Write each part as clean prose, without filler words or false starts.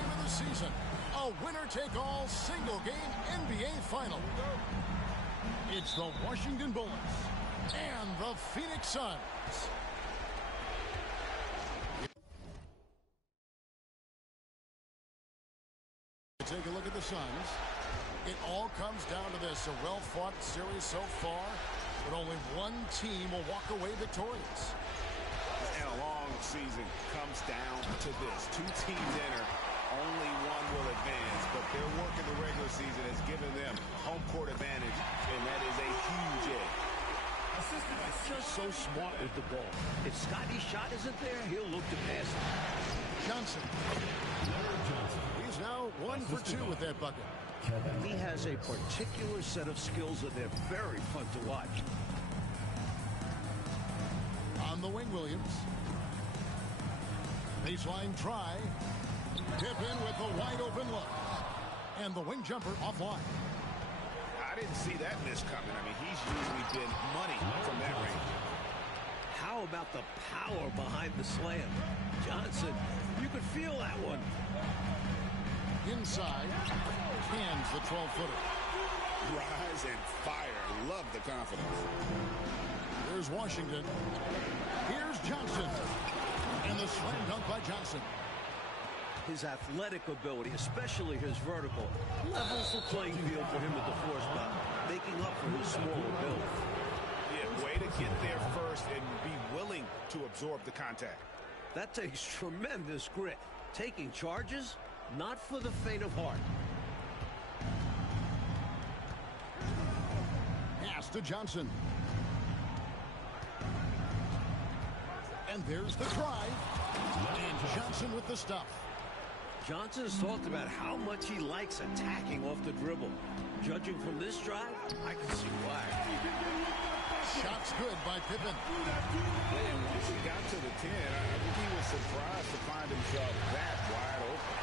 Of the season, a winner-take-all single-game NBA final. It's the Washington Bullets and the Phoenix Suns. Take a look at the Suns. It all comes down to this. A well-fought series so far, but only one team will walk away victorious. And a long season comes down to this. Two teams enter, only one will advance, but their work in the regular season has given them home court advantage, and that is a huge edge. Just so smart with the ball. If Scotty's shot isn't there, he'll look to pass it. Johnson. He's now 1 for 2 with that bucket. He has a particular set of skills that they're very fun to watch. On the wing, Williams. Baseline try. Pippen with a wide open look. And the wing jumper offline. I didn't see that miss coming. I mean, he's usually been money from that range. How about the power behind the slam? Johnson, you could feel that one. Inside, cans the 12-footer. Rise and fire. Love the confidence. There's Washington. Here's Johnson. And the slam dunk by Johnson. His athletic ability, especially his vertical, levels the playing field for him at the floor spot, making up for his smaller build. Yeah, way to get there first and be willing to absorb the contact. That takes tremendous grit. Taking charges, not for the faint of heart. Pass to Johnson. And there's the drive. And Johnson with the stuff. Johnson's talked about how much he likes attacking off the dribble. Judging from this drive, I can see why. Shot's good by Pippen. And once he got to the 10, I think he was surprised to find himself that wide open.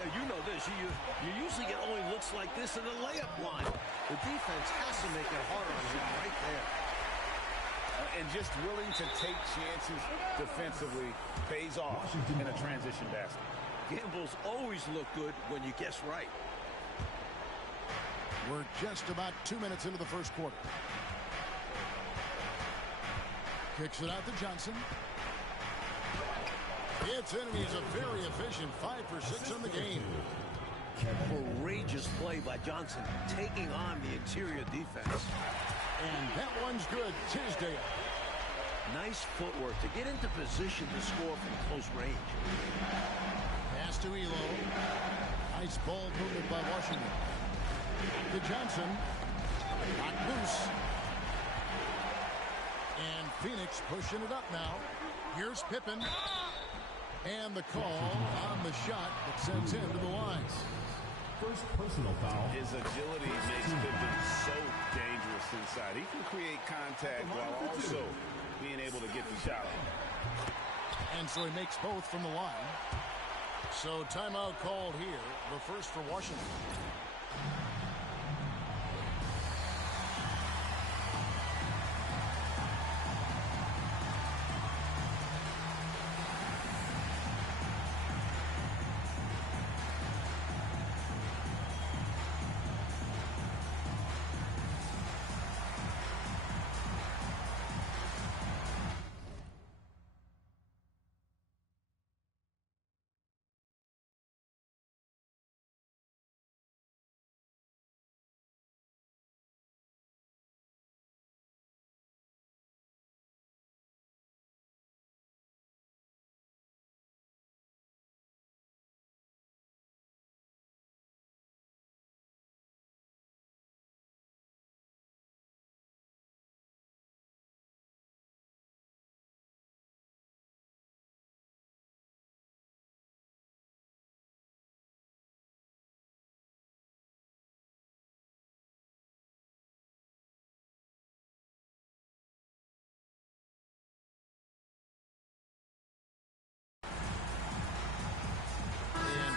Yeah, you know this. You usually get only looks like this in the layup line. The defense has to make it harder on him right there. And just willing to take chances defensively pays off in a transition basket. Gambles always look good when you guess right. We're just about 2 minutes into the first quarter. Kicks it out to Johnson. It's in, and he's a very efficient 5 for 6 in the game. Courageous play by Johnson, taking on the interior defense. And that one's good. Tisdale. Nice footwork to get into position to score from close range. Pass to Elo. Nice ball movement by Washington. To Johnson. Not loose. And Phoenix pushing it up now. Here's Pippen. And the call on the shot that sends him to the line. First personal foul. His agility makes Pippen so dangerous inside. He can create contact while also being able to get the shot off. And so he makes both from the line. So timeout called here. The first for Washington.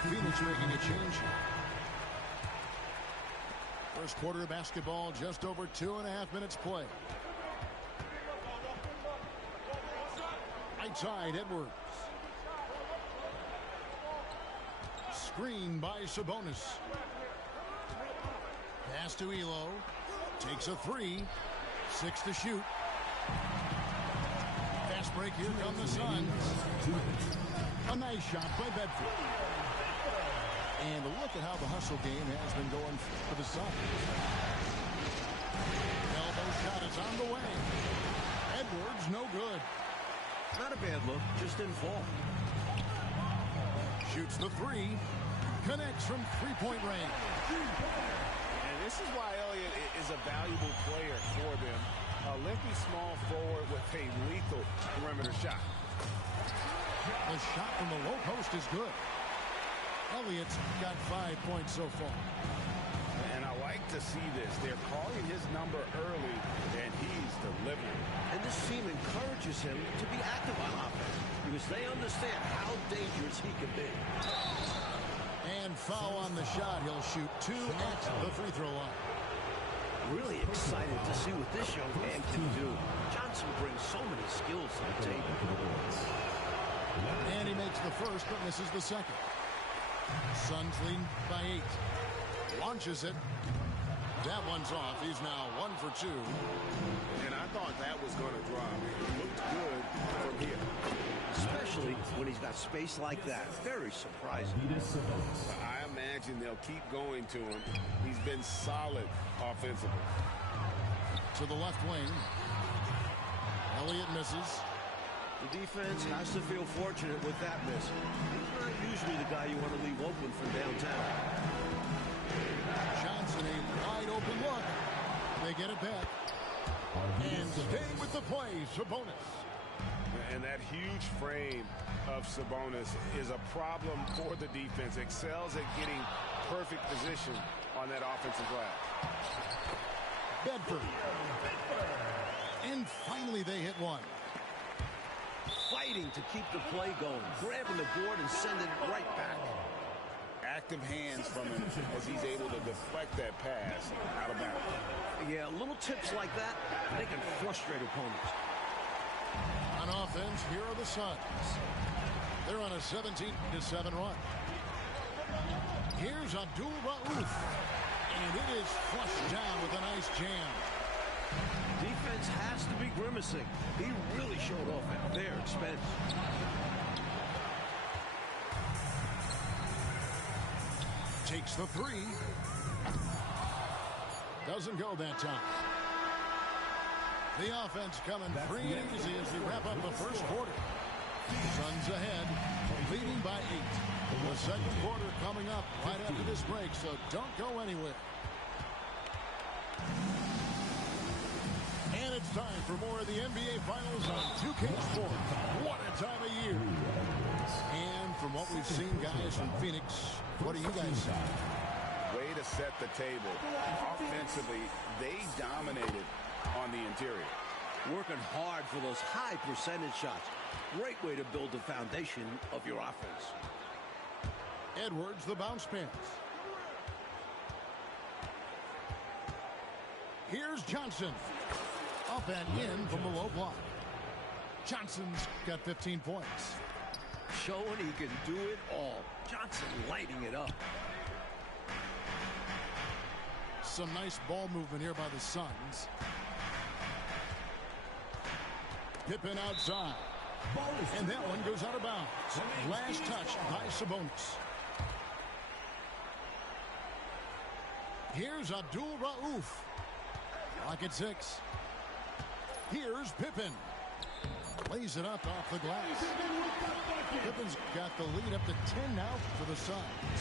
Phoenix making a change here. First quarter of basketball, just over 2.5 minutes play. Right side, Edwards. screen by Sabonis. Pass to Elo. Takes a three. 6 to shoot. Fast break. Here come the Suns. A nice shot by Bedford. And look at how the hustle game has been going for the Suns. Elbow shot is on the way. Edwards, no good. Not a bad look, just didn't fall. Shoots the three. Connects from three-point range. And this is why Elliott is a valuable player for them. A lengthy small forward with a lethal perimeter shot. The shot from the low post is good. Elliott's got 5 points so far. And I like to see this. They're calling his number early, and he's delivering. And this team encourages him to be active on offense because they understand how dangerous he can be. And foul on the shot. He'll shoot 2 at the free throw line. Really excited to see what this young man can do. Johnson brings so many skills to the table. And he makes the first, but misses the second. Suns lead by 8. Launches it. That one's off. He's now 1 for 2. And I thought that was going to drop. It looked good from here. Especially when he's got space like that. Very surprising. I imagine they'll keep going to him. He's been solid offensively. To the left wing. Elliott misses. The defense has to feel fortunate with that miss. He's not usually the guy you want to leave open from downtown. Johnson, a wide open look. They get it back. And staying with the play, Sabonis. And that huge frame of Sabonis is a problem for the defense. Excels at getting perfect position on that offensive glass. Bedford. And finally they hit one. Fighting to keep the play going. Grabbing the board and sending it right back. Active hands from him as he's able to deflect that pass out of bounds. Yeah, little tips like that, they can frustrate opponents. On offense, here are the Suns. They're on a 17-7 run. Here's Abdul Rauf. And it is flushed down with a nice jam. Defense has to be grimacing. He really showed off at their expense. Takes the three. Doesn't go that time. The offense coming free and easy as we wrap up the first quarter. Suns ahead, leading by 8. The second quarter coming up right after this break, so don't go anywhere. And it's time for more of the NBA Finals on 2K Sports. What a time of year. And from what we've seen, guys, from Phoenix, what do you guys see? Way to set the table. Offensively, they dominated on the interior. Working hard for those high percentage shots. Great way to build the foundation of your offense. Edwards, the bounce pass. Here's Johnson. Up and in from the low block. Johnson's got 15 points. Showing he can do it all. Johnson lighting it up. Some nice ball movement here by the Suns. Pippen outside. And that one goes out of bounds. Last touch by Sabonis. Here's Abdul Rauf. Clock at 6. Here's Pippen. Lays it up off the glass. Pippen's got the lead up to 10 now for the Suns.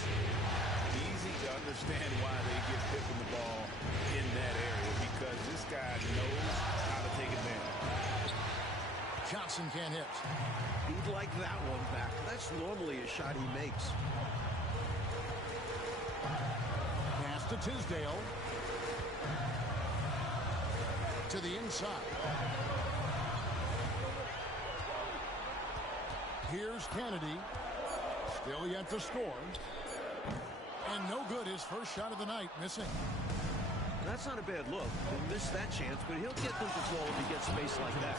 Easy to understand why they give Pippen the ball in that area, because this guy knows how to take advantage. Johnson can't hit. He'd like that one back. That's normally a shot he makes. Pass to Tisdale. To the inside. Here's Kennedy. Still yet to score. And no good, his first shot of the night, missing. That's not a bad look. He'll miss that chance, but he'll get them to fall if he gets space like that.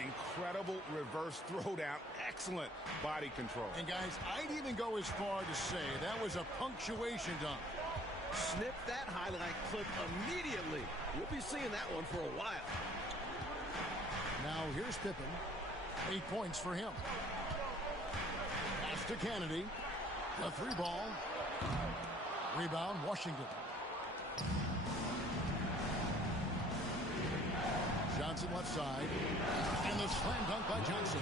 An incredible reverse throwdown. Excellent body control. And guys, I'd even go as far to say that was a punctuation dunk. Snip that highlight clip immediately. We'll be seeing that one for a while. Now here's Pippen. 8 points for him. Pass to Kennedy. The 3 ball. Rebound, Washington. Johnson left side. And the slam dunk by Johnson.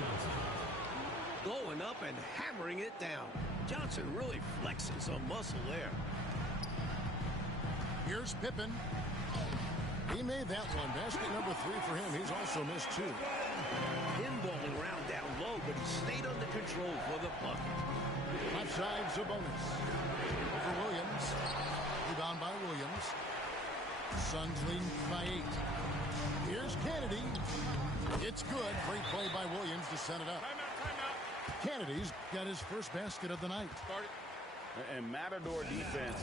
Going up and hammering it down. Johnson really flexing some muscle there. Here's Pippen. He made that one. Basket number 3 for him. He's also missed 2. Pinballing around down low, but he stayed under control for the bucket. Left side, Sabonis. Over Williams. Rebound by Williams. Suns lead by 8. Here's Kennedy. It's good. Great play by Williams to set it up. Timeout. Kennedy's got his first basket of the night. And Matador defense,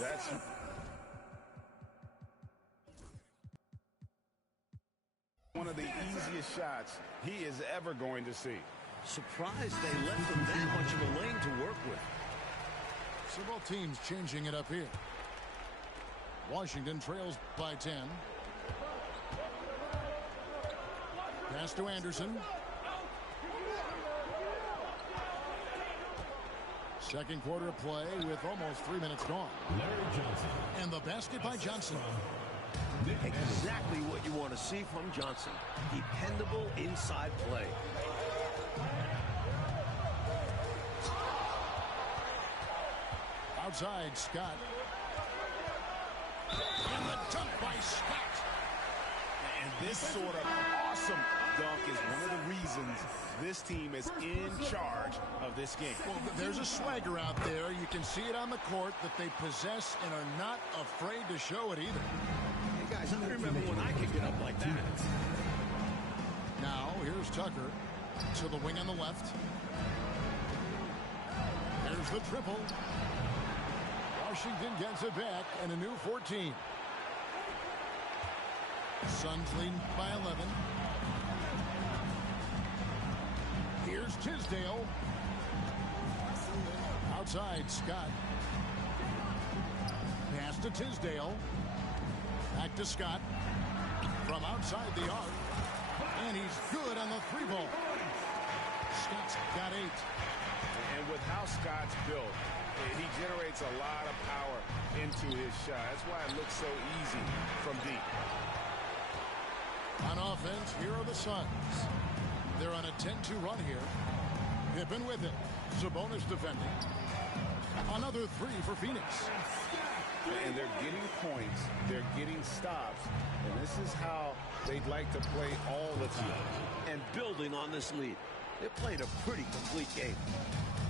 that's... one of the easiest shots he is ever going to see. Surprised they left him that much of a lane to work with. So both teams changing it up here. Washington trails by 10. Pass to Anderson. Second quarter of play with almost 3 minutes gone. Larry Johnson. And the basket by Johnson. Exactly what you want to see from Johnson. Dependable inside play. Outside, Scott. And the dunk by Scott. And this sort of awesome dunk is one of the reasons this team is in charge of this game. Well, there's a swagger out there. You can see it on the court that they possess and are not afraid to show it either. Hey guys, I remember when I could get up like that. Now, here's Tucker to the wing on the left. There's the triple. Washington gets it back and a new 14. Suns lead by 11. Here's Tisdale. Outside, Scott. Pass to Tisdale. Back to Scott. From outside the arc. And he's good on the 3 ball. Scott's got 8. And with how Scott's built, he generates a lot of power into his shot. That's why it looks so easy from deep. On offense, here are the Suns. They're on a 10-2 run here. Pippen with it. Sabonis defending. Another 3 for Phoenix. And they're getting points. They're getting stops. And this is how they'd like to play all the time. And building on this lead. They played a pretty complete game.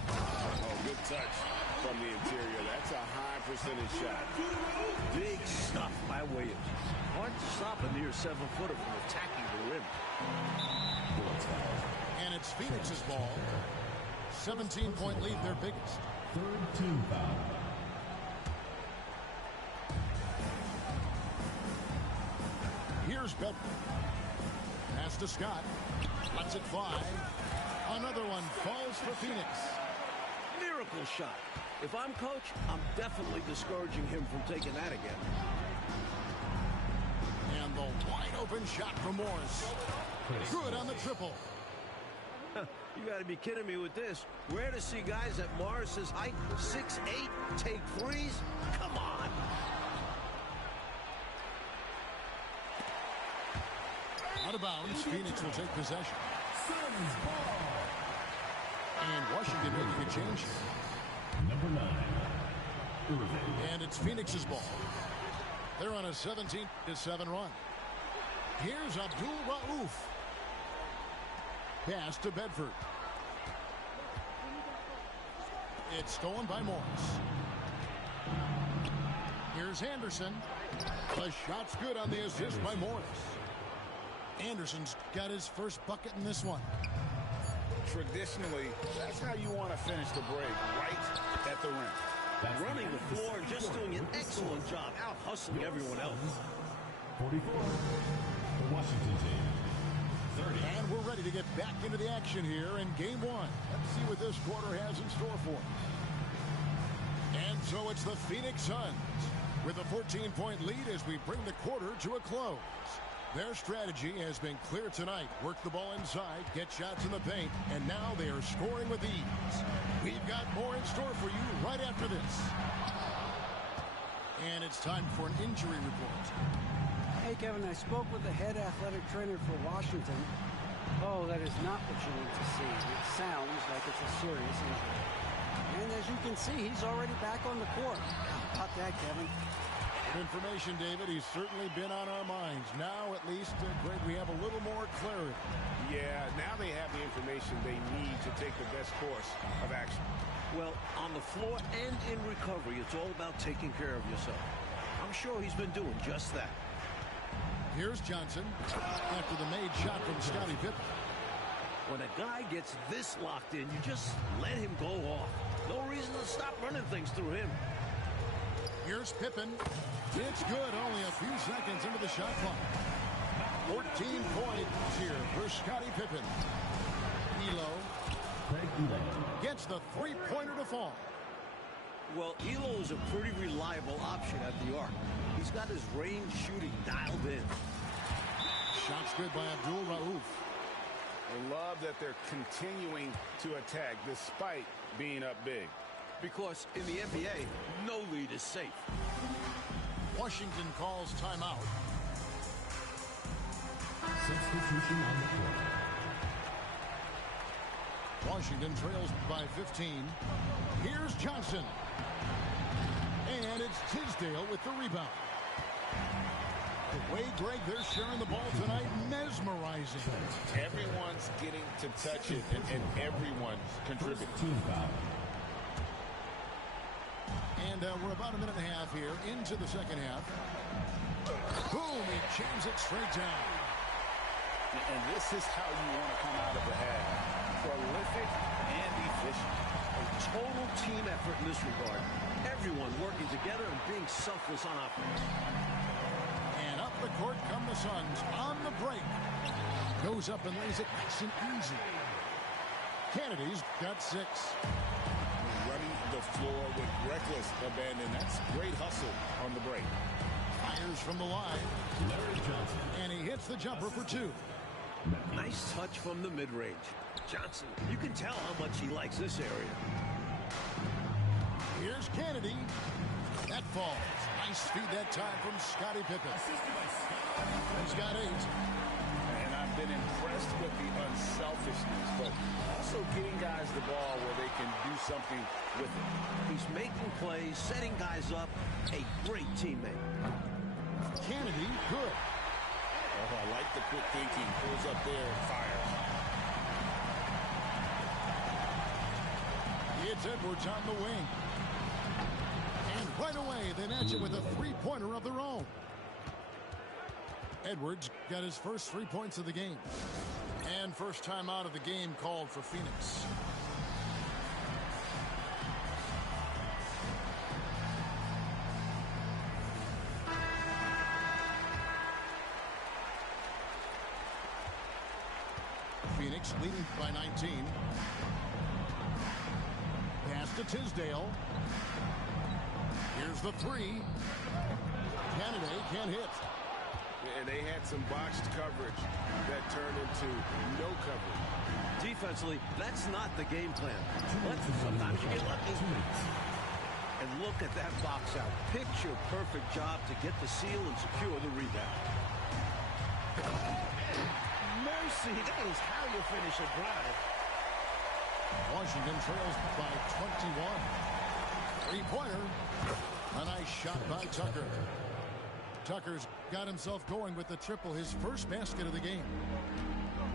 Oh, good touch from the interior. That's a high percentage shot. Big stuff by Williams. Hard to stop a near 7-footer from attacking the rim. And it's Phoenix's ball. 17-point lead, their biggest. Third team foul. Here's Bedford. Pass to Scott. Lets it fly. Another one falls for Phoenix. Miracle shot. If I'm coach, I'm definitely discouraging him from taking that again. And the wide open shot from Morris. Good on the triple. You got to be kidding me with this. Rare to see guys at Morris's height, 6'8", take threes. Come on. Out of bounds, Phoenix will take possession. Suns ball. And Washington making a change. Number 9. Irving. And it's Phoenix's ball. They're on a 17-7 run. Here's Abdul Rauf. Pass to Bedford. It's stolen by Morris. Here's Anderson. The shot's good on the assist by Morris. Anderson's got his first bucket in this one. Traditionally, that's how you want to finish the break, right at the rim. Running the floor and just doing an excellent job out hustling everyone else. 44. The Washington team. 30. And we're ready to get back into the action here in game one. Let's see what this quarter has in store for us. And so it's the Phoenix Suns with a 14-point lead as we bring the quarter to a close. Their strategy has been clear tonight. Work the ball inside, get shots in the paint, and now they are scoring with ease. We've got more in store for you right after this. And it's time for an injury report. Hey, Kevin, I spoke with the head athletic trainer for Washington. Oh, that is not what you need to see. It sounds like it's a serious injury. And as you can see, he's already back on the court. How about that, Kevin? Good information, David. He's certainly been on our minds. Now, at least, Greg, we have a little more clarity. Yeah, now they have the information they need to take the best course of action. Well, on the floor and in recovery, it's all about taking care of yourself. I'm sure he's been doing just that. Here's Johnson after the made shot from Scottie Pippen. When a guy gets this locked in, you just let him go off. No reason to stop running things through him. Here's Pippen. It's good. Only a few seconds into the shot clock. 14 points here for Scottie Pippen. Elo gets the three-pointer to fall. Well, Elo is a pretty reliable option at the arc. He's got his range shooting dialed in. Shots good by Abdul Rauf. I love that they're continuing to attack despite being up big. Because in the NBA, no lead is safe. Washington calls timeout. Substitution on the court. Washington trails by 15. Here's Johnson. And it's Tisdale with the rebound. The way, Greg, they're sharing the ball tonight, mesmerizing. Everyone's getting to touch it, and everyone's contributing. Team foul. And we're about a minute and a half here into the second half. Boom, he jams it straight down. And this is how you want to come out of the half. Prolific and efficient. A total team effort in this regard. Everyone working together and being selfless on offense. And up the court come the Suns on the break. Goes up and lays it nice and easy. Kennedy's got 6. Running the floor with reckless abandon. That's great hustle on the break. Fires from the line. Larry Johnson. And he hits the jumper for 2. Nice touch from the mid-range. Johnson, you can tell how much he likes this area. Here's Kennedy. That falls. Nice feed that time from Scottie Pippen. He's got 8. And I've been impressed with the unselfishness, but also getting guys the ball where they can do something with it. He's making plays, setting guys up. A great teammate. Kennedy, good. Oh, I like the quick thinking. Pulls up there and fires. It's Edwards on the wing. And right away, they match it with a three-pointer of their own. Edwards got his first 3 points of the game. And first time out of the game called for Phoenix. Phoenix leading by 19. Pass to Tisdale. Here's the 3. Kennedy can't hit. And they had some botched coverage that turned into no coverage. Defensively, that's not the game plan. But sometimes you get lucky. And look at that box out. Picture perfect job to get the seal and secure the rebound. Mercy, that is how you finish a drive. Washington trails by 21. Three-pointer. A nice shot by Tucker. Tucker's got himself going with the triple, his first basket of the game.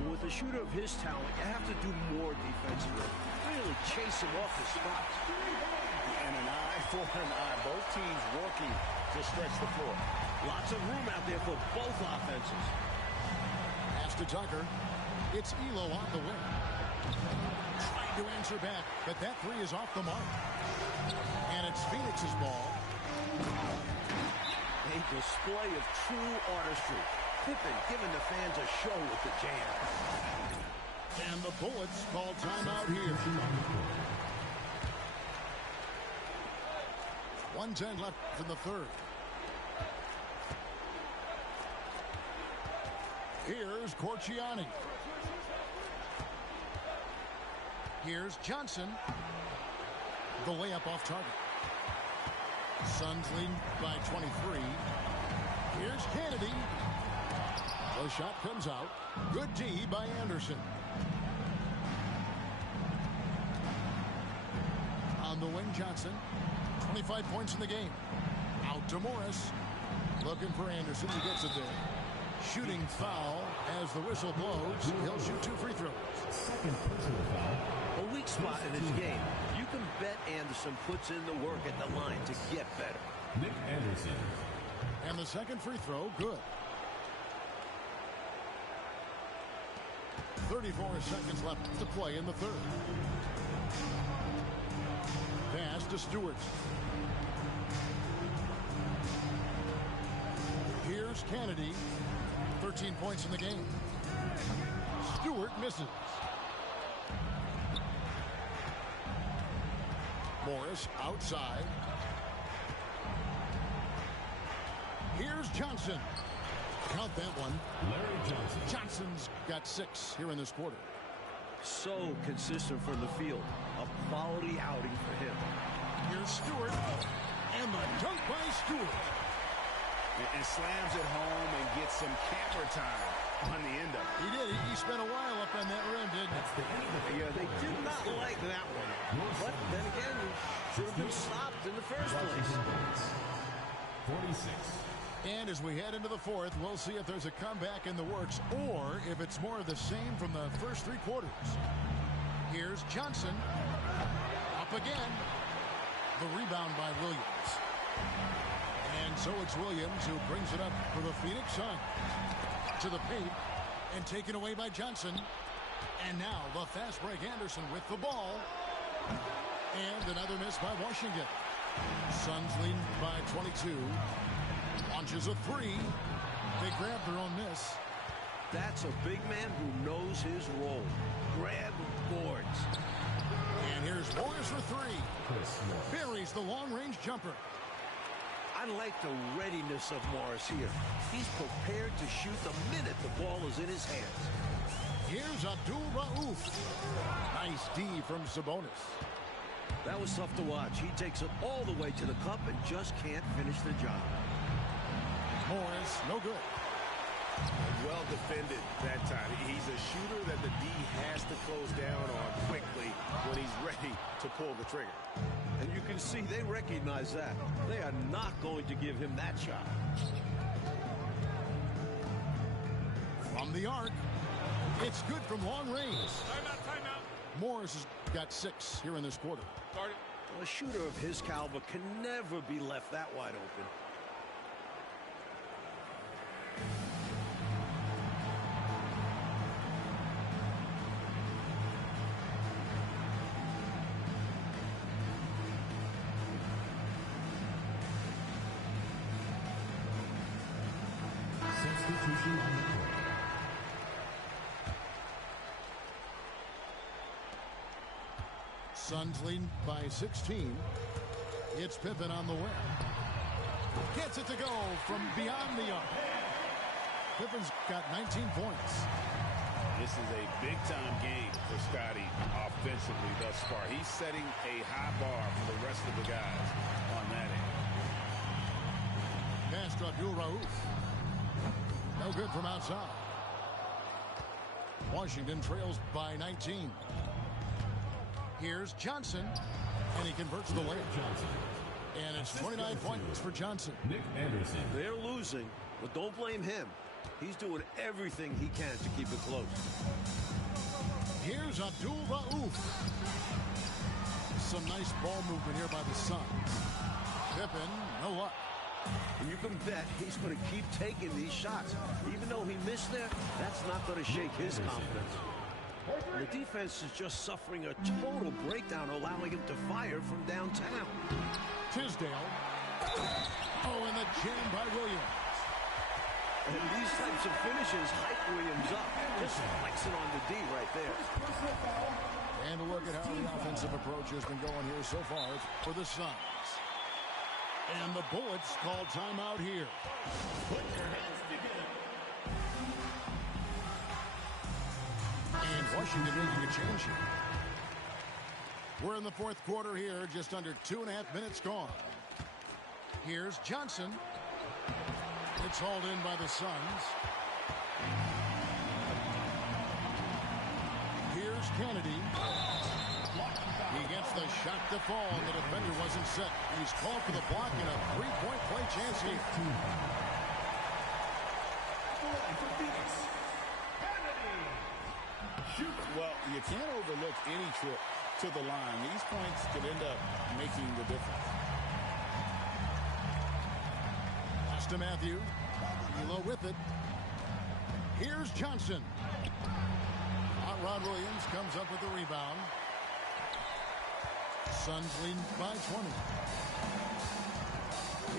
With a shooter of his talent, you have to do more defensively. Really chase him off the spots. And an eye for an eye. Both teams working to stretch the floor. Lots of room out there for both offenses. Pass to Tucker. It's Elo on the wing. Trying to answer back, but that 3 is off the mark. And it's Phoenix's ball. A display of true artistry. Pippen giving the fans a show with the jam. And the Bullets call timeout here. 1:10 left in the third. Here's Corchiani. Here's Johnson. The layup off target. Suns lead by 23. Here's Kennedy. The shot comes out. Good D by Anderson. On the wing, Johnson. 25 points in the game. Out to Morris. Looking for Anderson. He gets it there. Shooting foul as the whistle blows. He'll shoot 2 free throws. Second personal foul. A weak spot in his game. You can bet Anderson puts in the work at the line to get better. Nick Anderson. And the second free throw, good. 34 seconds left to play in the third. Pass to Stewart. Here's Kennedy. 13 points in the game. Stewart misses. Morris outside. Here's Johnson. Count that one. Larry Johnson. Johnson's got 6 here in this quarter. So consistent from the field. A quality outing for him. Here's Stewart. And the dunk by Stewart. And slams it home and gets some camera time on the end of it. He did. He spent a while up on that rim, didn't he? Yeah, they did not like that one. But then again, he should have been stopped in the first place. 46. And as we head into the fourth, we'll see if there's a comeback in the works or if it's more of the same from the first 3 quarters. Here's Johnson. Up again. The rebound by Williams. And so it's Williams who brings it up for the Phoenix Suns. To the paint and taken away by Johnson. And now the fast break Anderson with the ball. And another miss by Washington. Suns lead by 22. Launches a 3. They grab their own miss. That's a big man who knows his role. Grab boards. And here's Morris for 3. Chris Morris. Buries the long-range jumper. I like the readiness of Morris here. He's prepared to shoot the minute the ball is in his hands. Here's Abdul Rauf. Nice D from Sabonis. That was tough to watch. He takes it all the way to the cup and just can't finish the job. Morris, no good. Well defended that time. He's a shooter that the D has to close down on quickly when he's ready to pull the trigger. And you can see they recognize that. They are not going to give him that shot. From the arc, it's good from long range. Timeout. Morris has got 6 here in this quarter. Start it. A shooter of his caliber can never be left that wide open. Substitution on the court. Suns lead by 16. It's Pippen on the wing. Gets it to go from beyond the arc. Pippen's got 19 points. This is a big-time game for Scotty offensively thus far. He's setting a high bar for the rest of the guys on that end. Pass to Abdul Rauf. No good from outside. Washington trails by 19. Here's Johnson, and he converts the layup. Johnson. And it's 29 points for Johnson. Nick Anderson. They're losing, but don't blame him. He's doing everything he can to keep it close. Here's Abdul Rauf. Some nice ball movement here by the Suns. Pippen, no luck. And you can bet he's going to keep taking these shots. Even though he missed there, that's not going to shake his confidence. The defense is just suffering a total breakdown, allowing him to fire from downtown. Tisdale. Oh, and the jam by Williams. And these types of finishes hype Williams up. Just flexing on the D right there. And a look at how the offensive approach has been going here so far for the Suns. And the Bullets call timeout here. And Washington making a change here. We're in the fourth quarter here, just under 2.5 minutes gone. Here's Johnson. It's hauled in by the Suns. Here's Kennedy. He gets the shot to fall, and the defender wasn't set. He's called for the block and a three-point play chance here. Well, you can't overlook any trip to the line. These points could end up making the difference. Pass to Matthew. Elo with it. Here's Johnson. Rod Williams comes up with the rebound. Suns lead by 20.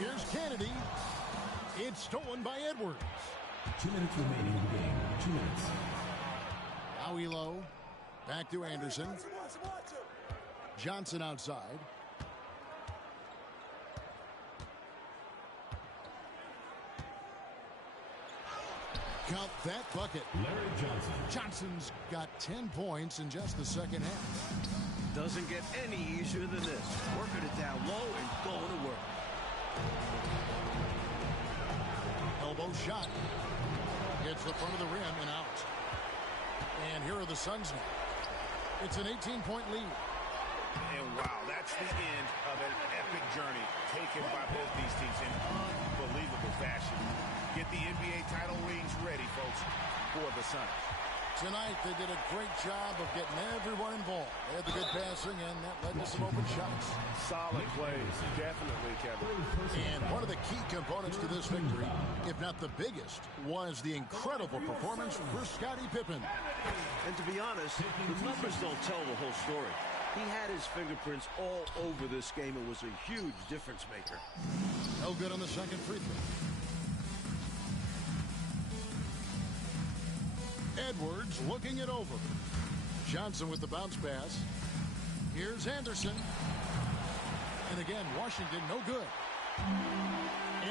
Here's Kennedy. It's stolen by Edwards. 2 minutes remaining in the game. 2 minutes. Now Elo. Back to Anderson. Johnson outside. Count that bucket. Larry Johnson. Johnson's got 10 points in just the second half. Doesn't get any easier than this. Working it down low and going to work. Elbow shot. Hits the front of the rim and out. And here are the Suns now. It's an 18-point lead. And wow, that's the end of an epic journey taken by both these teams in unbelievable fashion. Get the NBA title rings ready, folks, for the Suns. Tonight, they did a great job of getting everyone involved. They had the good passing, and that led to some open shots. Solid plays, definitely, Kevin. And one of the key components to this victory, if not the biggest, was the incredible performance for Scottie Pippen. And to be honest, the numbers don't tell the whole story. He had his fingerprints all over this game and was a huge difference maker. No good on the second free throw. Edwards looking it over. Johnson with the bounce pass. Here's Anderson. And again, Washington no good.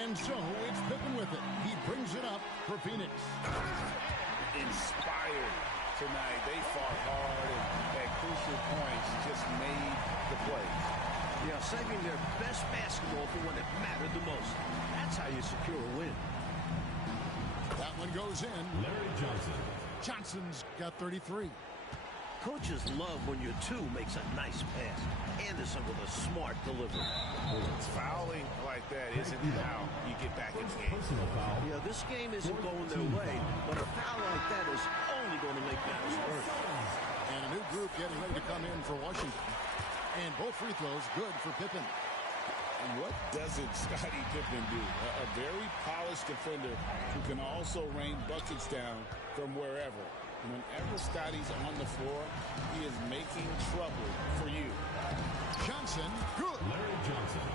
And so it's Pippen with it. He brings it up for Phoenix. Inspired tonight. They fought hard and at crucial points just made the plays. Yeah, saving their best basketball for when it mattered the most. That's how you secure a win. That one goes in. Larry Johnson. Johnson's got 33. Coaches love when your two makes a nice pass. Anderson with a smart delivery. Fouling like that isn't how you get back in the game. Personal foul. Yeah, this game isn't going their way, but a foul like that is only going to make matters worse. And a new group getting ready to come in for Washington. And both free throws good for Pippen. And what doesn't Scottie Pippen do? A very polished defender who can also rain buckets down from wherever. Whenever Scottie's on the floor, he is making trouble for you. Johnson, good. Larry Johnson.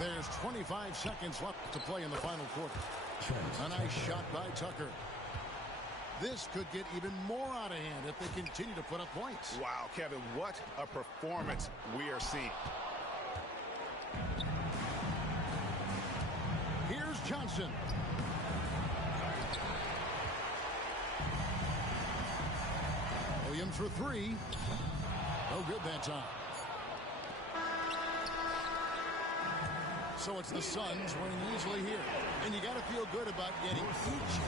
There's 25 seconds left to play in the final quarter. Trent. A nice shot by Tucker. This could get even more out of hand if they continue to put up points. Wow, Kevin, what a performance we are seeing. Here's Johnson. Williams for three. No good that time. So it's the Suns winning easily here. And you got to feel good about getting each.